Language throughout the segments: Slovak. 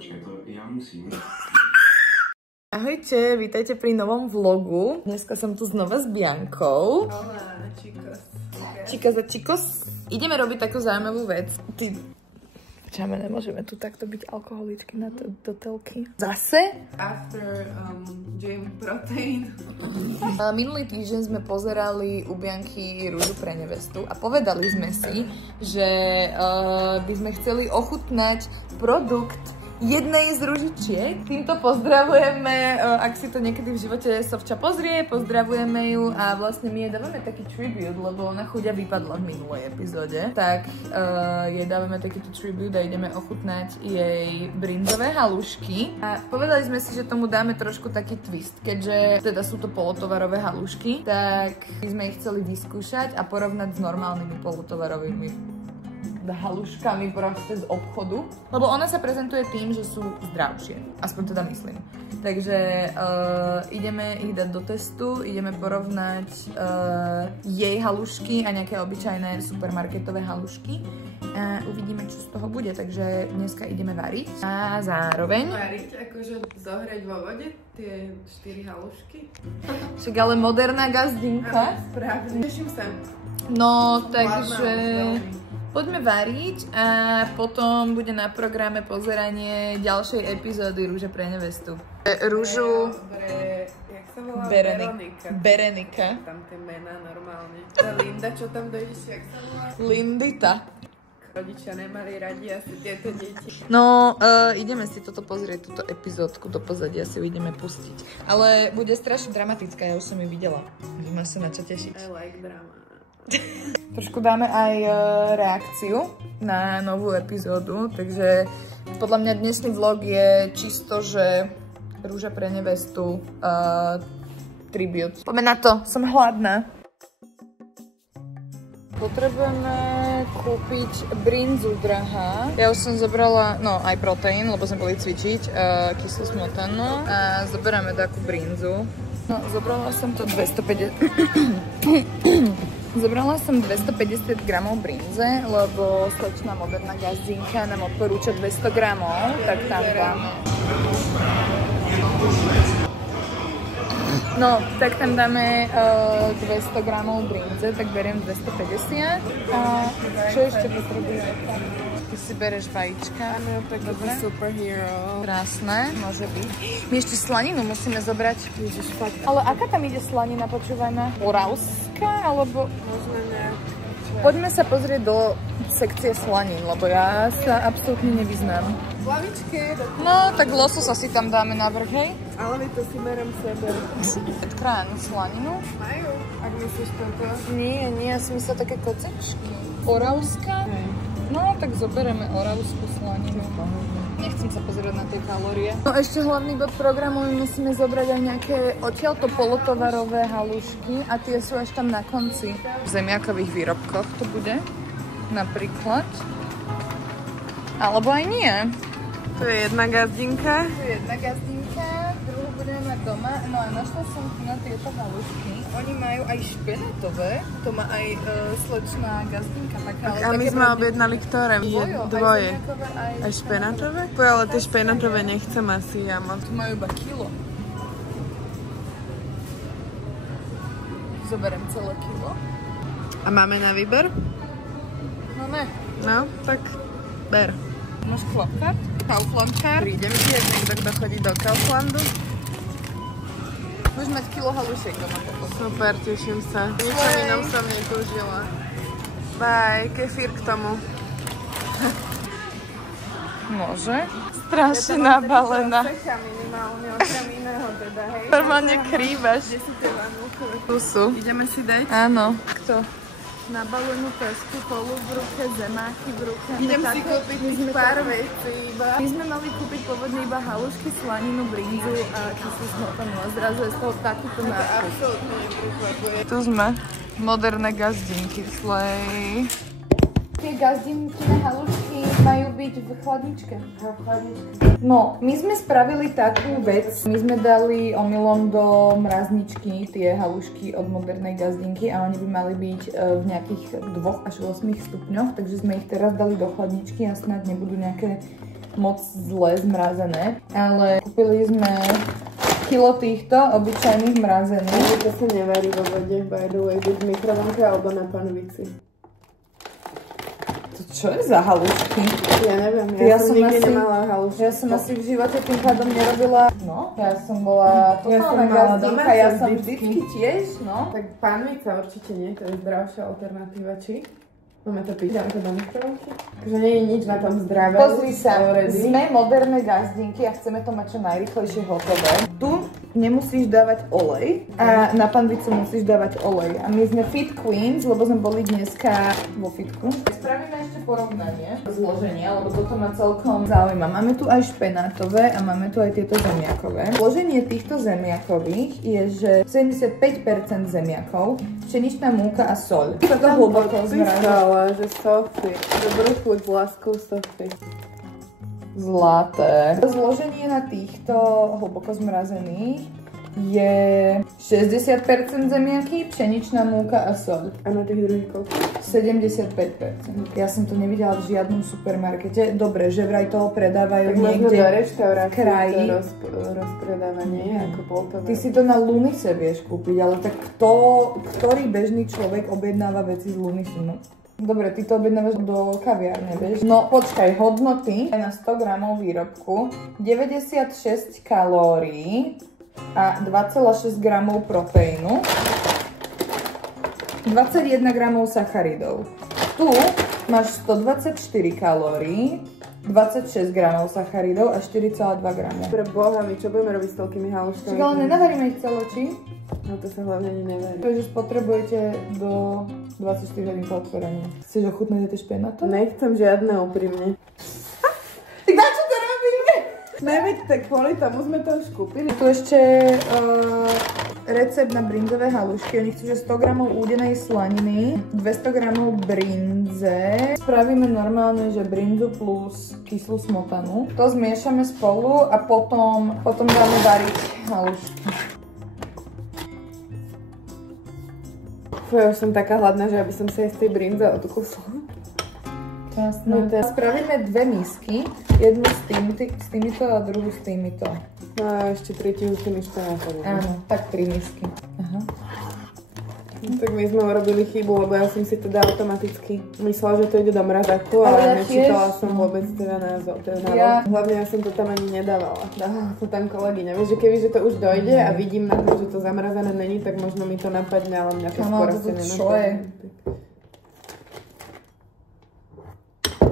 počkaj, to ja musím. Ahojte, vítajte pri novom vlogu. Dneska som tu znova s Biankou. Hola, chicos. Chicos a chicos. Ideme robiť takú zaujímavú vec. Počáme, nemôžeme tu takto byť alkoholičky na do telky. Zase? After gym protein. Minulý týždeň sme pozerali u Bianky Rúžu pre nevestu a povedali sme si, že by sme chceli ochutnať produkt jednej z ružičiek. Týmto pozdravujeme, ak si to niekedy v živote Sofča pozrie, pozdravujeme ju a vlastne my jej dávame taký tribute, lebo ona chuďa vypadla v minulej epizóde. Tak jej dávame takýto tribute a ideme ochutnať jej brinzové halušky. A povedali sme si, že tomu dáme trošku taký twist, keďže teda sú to polotovarové halušky, tak by sme ich chceli vyskúšať a porovnať s normálnymi polotovarovými haluškami proste z obchodu, lebo ona sa prezentuje tým, že sú zdravšie, aspoň teda myslím. Takže ideme ich dať do testu, ideme porovnať jej halušky a nejaké obyčajné supermarketové halušky a uvidíme, čo z toho bude, takže dneska ideme variť a zároveň Variť, akože zohrieť vo vode tie 4 halušky. však ale moderná gazdinka. Správne. Teším sa. No, takže poďme variť a potom bude na programe pozeranie ďalšej epizódy Rúže pre nevestu. Rúžu... Jak sa volá? Berenika. Tam tie mená normálne. Tá Linda, čo tam dojíš, jak sa volá? Lindita. Rodičia nemali radi asi tieto deti. No, ideme si toto pozrieť, túto epizódku do pozadia si ju ideme pustiť. Ale bude strašne dramatická, ja už som ju videla. Máš sa na čo tešiť. I like drama. Trošku dáme aj reakciu na novú epizódu, takže podľa mňa dnešný vlog je čisto, že Rúža pre nevestu tribute. Poďme na to, som hladná. Potrebujeme kúpiť brinzu, drahá. Ja už som zobrala, no aj proteín, lebo sme boli cvičiť, kyslú smotanu a zoberieme takú brinzu. No, zobrala som to 250... Zobrala som 250 gramov brinze, lebo slečná moderná gazdinka nám odporúča 200 gramov, tak tam dáme. No, tak tam dáme 200 gramov brinze, tak beriem 250. A čo ešte potrebujeme? Ty si bereš vajíčka. Áno, tak dobré. Superhero. Krásne, môže byť. My ešte slaninu musíme zobrať. Ježiš, fakt. Ale aká tam ide slanina, počúvajme? Oravská, alebo... Možno nejak. Poďme sa pozrieť do sekcie slanín, lebo ja sa absolútne nevyznám. Hlavičke. No, tak lososa si tam dáme na vrch, hej? Ale my to si berem sebe. Krán slaninu. Majú? Ak myslíš toto? Nie, ja si myslím také kocečky. Oravská? No, tak zoberieme oravskú slaninu. Nechcem sa pozerať na tie kalórie. No ešte hlavný bod programu, my musíme zobrať aj nejaké odtiaľto polotovarové halušky a tie sú až tam na konci. V zemiakových výrobkoch to bude napríklad. Alebo aj nie. To je jedna gazdinka. Tu je jedna gazdinka, druhú budeme mať doma. No a našla som tu na tieto halušky. Oni majú aj špenátové, to má aj slečná gazdinka. A my sme objednali ktoré? Dvoje. Aj špenátové? Ale tie špenátové nechcem asi ja moc. Tu majú iba kilo. Zoberiem celé kilo. A máme na výber? No ne. No, tak ber. Máš Clubcard? Kauflandcard? Prídem ti, ak niekto, kto chodí do Kauflandu. Budeš mať kilo halušiek doma potom. Super, teším sa. Ničom inom som netúžila. Bye, kefír k tomu. Môže. Strašne nabalená. Minimálne, okrem iného teda, hej. Normálne krývaš. Kde sú tie vanúkové? Tu sú. Ideme si dať? Áno. Kto? Nabalenú pesku, polu v ruke, zemáky v ruke. Idem si kúpiť pár vecí iba. My sme mali kúpiť pôvodne iba halušky, slaninu, brinzu a kyslú smotanu. A zrazu je z toho takýto nákup. Absolutne neprekvapuje. Tu sme. Moderné gazdinky. Slej. Tie gazdinky na halušky majú byť v chladničke. No, my sme spravili takú vec. My sme dali omylom do mrazničky tie halušky od modernej gazdinky a oni by mali byť v nejakých 2 až 8 stupňoch, takže sme ich teraz dali do chladničky a snad nebudú nejaké moc zle zmrazené, ale kúpili sme kilo týchto obyčajných mrazených. To sa nevarí vo vode, by the way, buď v mikrovlnke alebo na panvici. Čo je za halušky? Ja neviem, ja som nikdy nemala halušky. Ja som asi v živote tým pádom nerobila. No, ja som bola totálna gazdinka, ja som vždycky tiež, no. Tak panvica určite nie, to je zdravšia alternatíva, či? Máme to piť, dáme to do mikrovlnky? Takže nie je nič na tom zdravé. Pozri sa, sme moderné gazdinky a chceme to mať čo najrýchlejšie hotové. Tu nemusíš dávať olej a na panvicu musíš dávať olej. A my sme fit queens, lebo sme boli dneska vo fitku. Spravíme ešte porovnanie zloženia, lebo toto ma celkom zaujíma. Máme tu aj špenátové a máme tu aj tieto zemiakové. Zloženie týchto zemiakových je, že 75% zemiakov, pšeničná múka a soľ. Toto hlboko zmraží. Že Sofie, dobrú chuť s láskou Sofie. Zlaté. Zloženie na týchto hlboko zmrazených je 60% zemiaky, pšeničná múka a soľ. A na tých druhých koľko? 75%. Ja som to nevidela v žiadnom supermarkete. Dobre, že vraj toho predávajú tak niekde do reštaurácie kraji. To rozpredávanie ako poltové. Ty si to na Lunise vieš kúpiť, ale tak ktorý bežný človek objednáva veci z Lunisu? No? Dobre, ty to objednávaš do kaviárne, vieš? No počkaj, hodnoty na 100 gramov výrobku 96 kalórií a 2,6 gramov proteínu, 21 gramov sacharidov. Tu máš 124 kalórií, 26 gramov sacharidov a 4,2 gramov. Pre Boha, my čo budeme robiť s toľkými haluškami? Čiže ale nenavaríme ich celé, či? No to sa hlavne nevarí. Takže spotrebujete do 24 hodín po otvorení. Chceš ochutnať tie špenáty? Nechcem žiadne úprimne. Tak na čo to robíme? Neveď, tak kvôli tomu sme to už kúpili. Tu ešte recept na brinzové halušky. Oni chcú, že 100 gramov údenej slaniny, 200 gramov brinze. Spravíme normálne, že brinzu plus kyslú smotanu. To zmiešame spolu a potom dáme variť halušky. Ja už som taká hladná, že aby som sa aj z tej brinze odkusla. Jasné. No, spravíme dve misky. Jednu s týmito a druhú s týmito. No a ešte tretiu s tými špenátami. Áno, tak 3 misky. Aha. No, tak my sme urobili chybu, lebo ja som si teda automaticky myslela, že to ide do mrazáku, ale nečítala som vôbec teda názov. Hlavne ja som to tam ani nedávala. Dávala to tam kolegyňa. Vieš, že kebyže to už dojde a vidím na to, že to zamrazané není, tak možno mi to napadne, ale mňa to skôr asi nenapadne.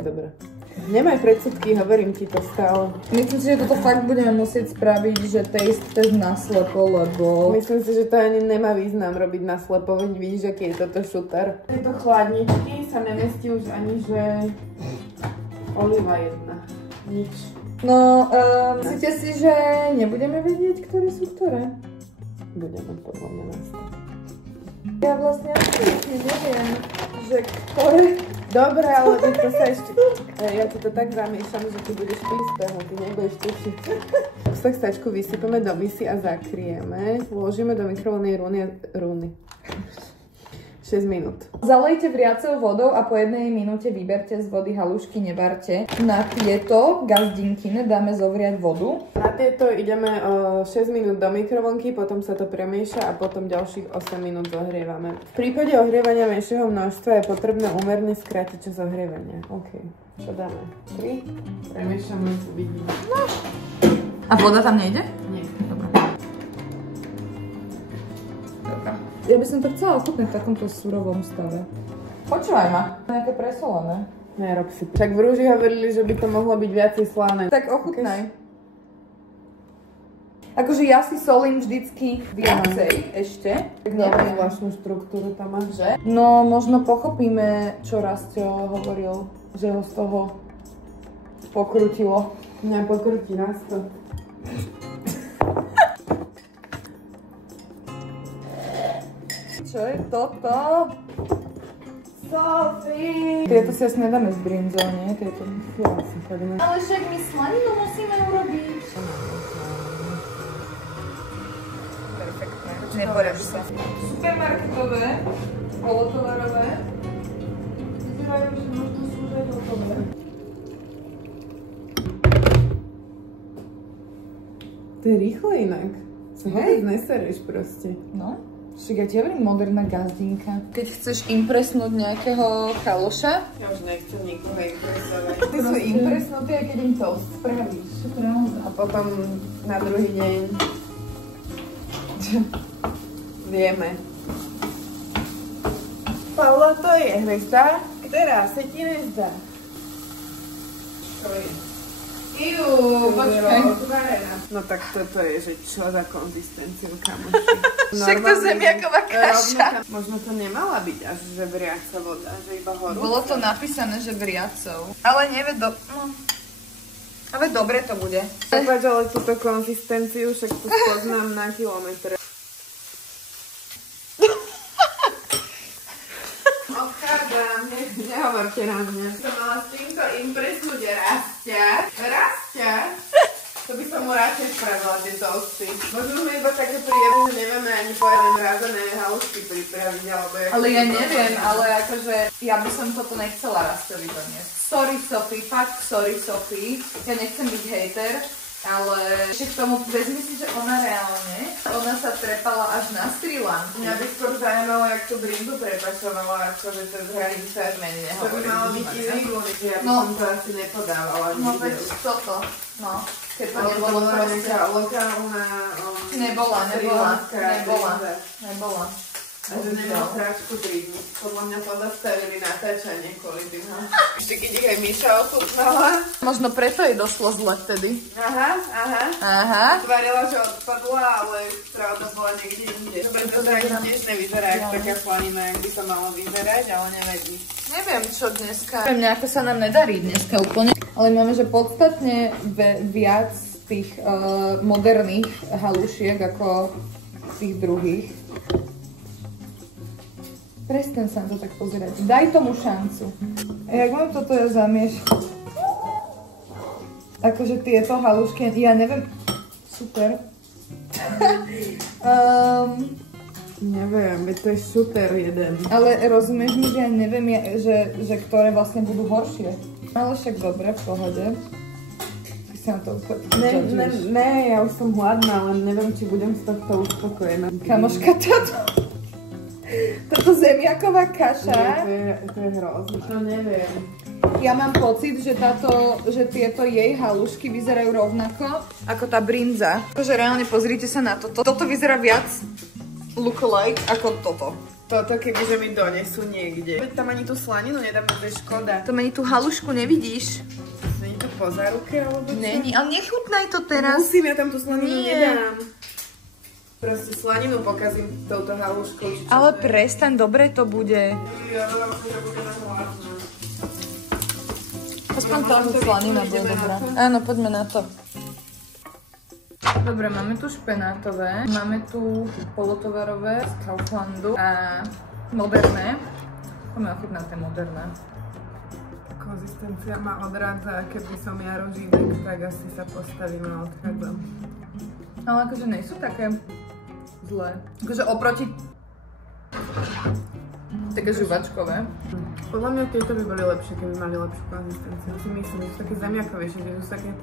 Dobre. Nemaj predsudky, hovorím ti to stále. Myslím si, že toto fakt budeme musieť spraviť, že taste test naslepo, lebo... Myslím si, že to ani nemá význam robiť naslepo, veď vidíš, aký je toto šuter. V tejto chladničky sa nemestí už ani, že oliva jedna. Nič. No, myslíte si, že nebudeme vedieť, ktoré sú ktoré? Budeme podľa mňa nastaviť. Ja vlastne neviem, že ktoré... Dobre, ale to sa ešte... Ja ti to tak zamiešam, že ty budeš príspeho, ty nebudeš tučiť. Tak stačku vysypeme do misy a zakrieme. Vložíme do mikrovlnnej rúny. 6 minút. Zalejte vriacou vodou a po 1 minúte vyberte z vody halušky, nevarte. Na tieto gazdinkine dáme zovriať vodu. Na tieto ideme 6 minút do mikrovlnky, potom sa to premieša a potom ďalších 8 minút zohrievame. V prípade ohrievania menšieho množstva je potrebné úmerne skrátiť čas ohrievania. OK. Čo dáme? 3. Premiešame, uvidíme. No. A voda tam nejde? Nie. Dobre. Ja by som to chcela ochutnať v takomto surovom stave. Počúvaj ma. Nejaké presolené. Nerob si. Však v Rúži hovorili, že by to mohlo byť viacej slané. Tak ochutnaj. Akože ja si solím vždycky viacej ešte. Tak neviem zvláštnu štruktúru tam máš, že? No možno pochopíme, čo Rastio hovoril, že ho z toho pokrutilo. Mňa pokrutí Rasto. Čo je toto? Sofie! Tieto si asi nedáme s brinzou, nie? Tieto. Ja si chodíme. Ale však my slaninu musíme urobiť. Perfektné. Neboreš sa. Supermarketové, polotovarové. Vyzerajú, že možno sú už aj hotové. To je rýchle inak. Sa vôbec nesereš proste. No. Však ja ti hovorím moderná gazdinka. Keď chceš impresnúť nejakého chaloša... Ja už nechcem nikoho impresovať. Ty sú impresnutí, keď im to spravíš. A potom na druhý deň vieme. Pavlo, to je hvězda, která se ti nezdá. Počkaj. No tak toto je, že čo za konzistenciu, kamoši. Však to zemiaková kaša. Možno to nemala byť až že vriaca voda, že iba horúca. Bolo to napísané, že vriacou. Ale nevie ale dobre to bude. Páč, ale túto konzistenciu však to poznám na kilometre. Odchádzam, nehovorte na mňa. Som mala s týmto impresnúť Rastia. To by som mu radšej spravila, tie toasty. Možno sme iba také príjemné, že nevieme ani povedať mrazené halušky pripraviť, alebo... Ale ja neviem, ale akože ja by som toto nechcela Rastovi doniesť. Sorry Sophie, fakt sorry Sophie. Ja nechcem byť hejter, ale ešte k tomu vezmi si, že ona sa trepala až na Sri Lanku. Mňa by skôr zaujímalo, jak tú brindu prepašovala, akože cez hranice. To by malo byť iný gulik, ja by som to asi nepodávala. No veď toto, no. Keď to nebolo proste... Lokálna... Nebola. A že nemal práčku brindu. Podľa mňa pozastavili natáčanie kvôli tým. Ešte keď ich aj Míša ochutnala. Možno preto jej došlo zle vtedy. Aha. Tvárila, že odpadla, ale pravda bola niekde inde. Dobre, to tak tiež nevyzerá, jak taká slanina, jak by to malo vyzerať, ale nevedí. Neviem, čo dneska. Neviem, nejako sa nám nedarí dneska úplne. Ale máme, že podstatne viac tých moderných halušiek ako tých druhých. Prestaň sa na to tak pozerať. Daj tomu šancu. Jak mám toto ja zamiešať? Akože tieto halušky, ja neviem. Super. Neviem, to je super jeden. Ale rozumieš mi, že ja neviem, že ktoré vlastne budú horšie. Ale však dobre, v pohode. Ty sa na to Ne, ja už som hladná, ale neviem, či budem z tohto uspokojená. Kamoška, toto zemiaková kaša. To je hrozné. No neviem. Ja mám pocit, že tieto jej halušky vyzerajú rovnako ako tá brinza. Takže reálne pozrite sa na toto. Toto vyzerá viac look-alike ako toto. Toto kebyže mi donesú niekde. Veď tam ani tú slaninu nedáme, to je škoda. To ani tú halušku nevidíš. Není to po záruke alebo čo? Není, ale nechutnaj to teraz. Musím, ja tam tú slaninu nedám. Proste slaninu pokazím touto haluškou. Ale prestaň, dobre to bude. Ja veľa že bude na hladnú. Aspoň trochu slanina bude dobrá. Áno, poďme na to. Dobre, máme tu špenátové, máme tu polotovarové z Kauflandu a moderné. Poďme ochutnať tie moderné. Konzistencia ma odrádza, keby som ja rožínek, tak asi sa postavím a odchádzam. Ale akože nie sú také zlé. Akože oproti také žuvačkové. Podľa mňa tieto by boli lepšie, keby mali lepšiu konzistenciu. Si myslím, že sú také zemiakovejšie, že sú také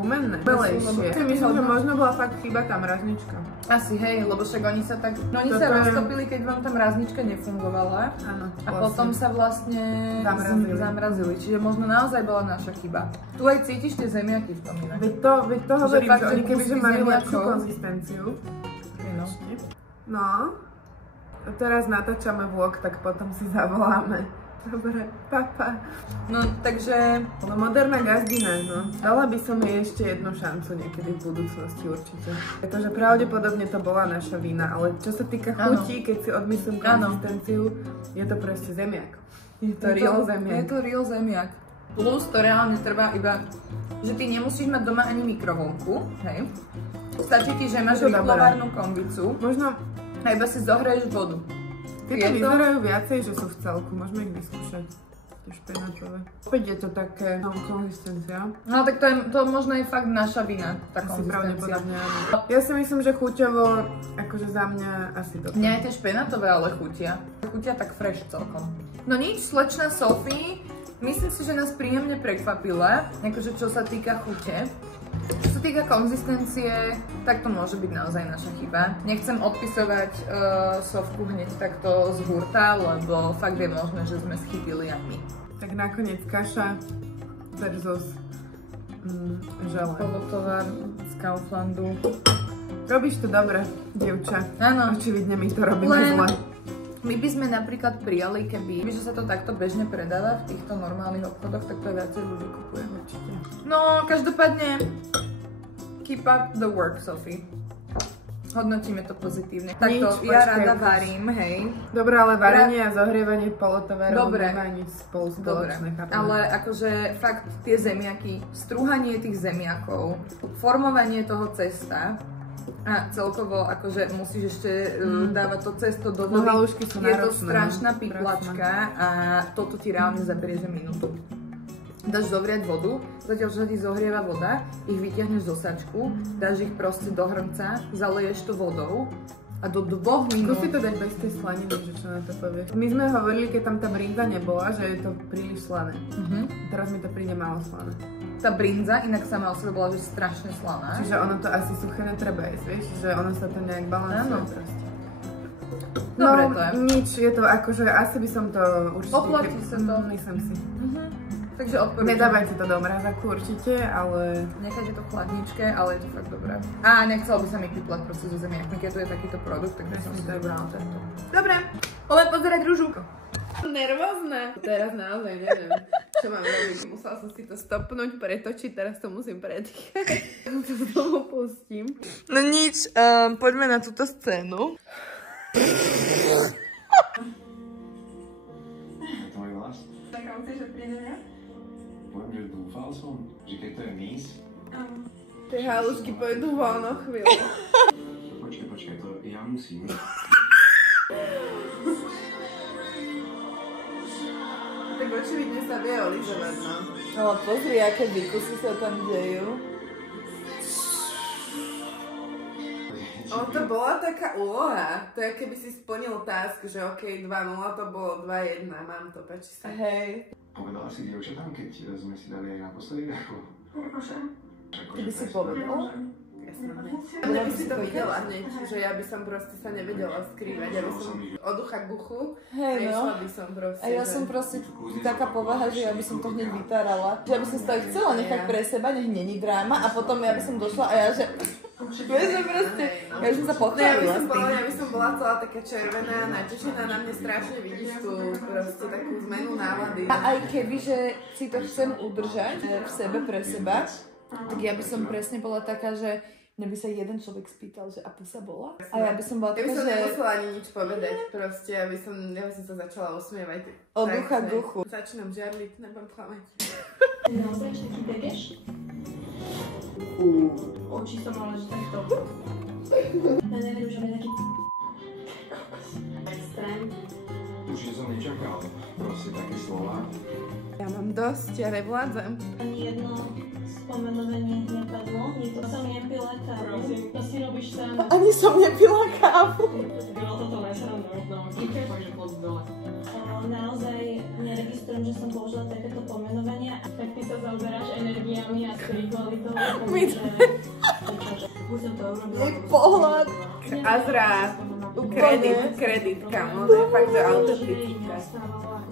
gumenné. Melejšie. Si myslím, že možno bola fakt chyba tá mraznička. Asi hej, lebo však oni sa tak... No oni sa roztopili, keď vám tá mraznička nefungovala. Áno. A potom sa vlastne zamrazili. Čiže možno naozaj bola naša chyba. Tu aj cítiš tie zemiaky v tom inak. Veď to hovorím, že oni kebyže mali lepšiu konzistenciu. No. A teraz natáčame vlog, tak potom si zavoláme. Dobre, papa. No, takže... No, moderná gazdina, no. Dala by som jej ešte jednu šancu niekedy v budúcnosti určite. Pretože pravdepodobne to bola naša vina, ale čo sa týka chutí, keď si odmyslím konzistenciu, je to proste zemiak. Je to real zemiak. Je to real zemiak. Plus to reálne trvá iba, že ty nemusíš mať doma ani mikrovlnku, hej? Stačí ti, že máš rýchlovárnu kombicu. Možno... A iba si zohreješ vodu. Tieto vyzerajú viacej, že sú v celku. Môžeme ich vyskúšať. Tie špenátové. Opäť je to také konzistencia. No tak to možno je fakt naša vina, tá konzistencia. Ja si myslím, že chuťovo, akože za mňa asi toto. Mňa aj tie špenátové ale chutia. Chutia tak fresh celkom. No nič, slečna Sophie, myslím si, že nás príjemne prekvapila, akože čo sa týka chute. Čo sa týka konzistencie, tak to môže byť naozaj naša chyba. Nechcem odpisovať sovku hneď takto z hurta, lebo fakt je možné, že sme schytili aj my. Tak nakoniec kaša versus žele. Polotovar z Kauflandu. Robíš to dobre, dievča. Áno. Očividne my to robíme zle. My by sme napríklad prijali, keby že sa to takto bežne predáva v týchto normálnych obchodoch, tak to viacej ľudí kupuje určite. No, každopádne keep up the work, Sophie. Hodnotíme to pozitívne. Takto ja rada varím, hej. Dobre, ale varenie a zohrievanie polotovarov nemá nič spolu spoločné. Ale akože fakt tie zemiaky, strúhanie tých zemiakov, formovanie toho cesta a celkovo akože musíš ešte dávať to cesto do vody. Je to strašná piplačka a toto ti reálne zaberie že minútu. Dáš zovrieť vodu, zatiaľ čo sa ti zohrieva voda, ich vytiahneš zo sačku, dáš ich proste do hrnca, zaleješ to vodou a do 2 minút... Skúsi to dať bez tej slaniny, že čo na to povieš. My sme hovorili, keď tam tá brinza nebola, že je to príliš slané. Teraz mi to príde málo slané. Tá brinza inak sama o sebe bola že strašne slaná. Čiže ono to asi suché netreba jesť, vieš? Že ono sa to nejak balansuje proste. Dobre to je. Nič, je to akože, asi by som to určite... Oplatí sa to. Myslím si. Takže odporúčam. Nedávajte to do mrazáku určite, ale... Nechajte to v chladničke, ale je to fakt dobré. A nechcel by sa mi piplať proste zo zemiakmi, keď tu je takýto produkt, tak by som si to vybrala tento. Dobre, poďme pozerať rúžu. Nervózne. Teraz naozaj neviem, čo mám robiť. Musela som si to stopnúť, pretočiť, teraz to musím predýchať. To znovu pustím. No nič, poďme na túto scénu. Tvoj vlast? Tak a chceš, že príde ja? Poviem, že dúfal som, že keď to je mis... Tie halušky pôjdu von o chvíľu. Počkaj, to ja musím. Tak očividne sa vie olizovať, no. Ale pozri, aké výkusy sa tam dejú. To bola taká úloha. To je, keby si splnil task, že OK, 2-0, to bolo 2-1, mám to, páči sa. Hej. Povedala si dievčatám, keď sme si dali aj naposledy ako... Ty by si povedala? Ja by si to videla hneď, že ja by som proste sa nevedela skrývať, ja by som od ucha k uchu a išla by som proste. A ja som proste taká povaha, že ja by som to hneď vytárala. Že ja by som to aj chcela nechať pre seba, nech není dráma a potom ja by som došla a ja že... Vieš, že proste, ja by som sa pochválila s tým. Ja by som bola celá taká červená, natešená, na mne strašne vidíš tú proste takú zmenu nálady. A aj keby, že si to chcem udržať v sebe pre seba, tak ja by som presne bola taká, že mne by sa jeden človek spýtal, že a pusa bola? A ja by som bola taká, že... Ja by som nemusela ani nič povedať, proste, ja by som sa začala usmievať. Od ducha k duchu. Začínam žiarliť, nebudem klamať. Naozaj taký degeš? Oči som mala, že takto. Ja neviem, že je taký... extrém. Určite som nečakal, proste také slova. Ja mám dosť, ja nevládzem. Ani jedno spomenovanie nepadlo, nikto som nepila kávu. Prosím, to si robíš sám. Ani som nepila kávu. Bylo toto nesranné, fakt, že pod dole. Naozaj neregistrujem, že som použila takéto pomenovania. Tak ty sa zaoberáš energiami a spiritualitou. Buď som to urobila. Pohľad. Azra, kredit, kamo, to je fakt, že autentická.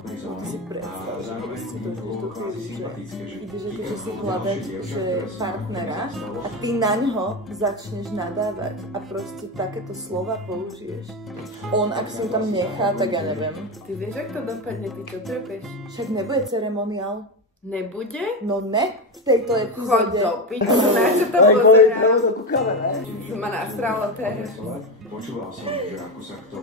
Ty si predstav, že keď si dojdeš do toho, že ideš akože si hľadať že partnera a ty na ňo začneš nadávať a proste takéto slova použiješ. On, ak si tam nechá, tak ja neviem. Ty vieš, ak to dopadne, ty to trpeš? Však nebude ceremoniál. Nebude? No ne, v tejto epizóde. Chod do piči, na čo to pozerám? Ma nastralo teraz. Počúval som, že ako sa kto...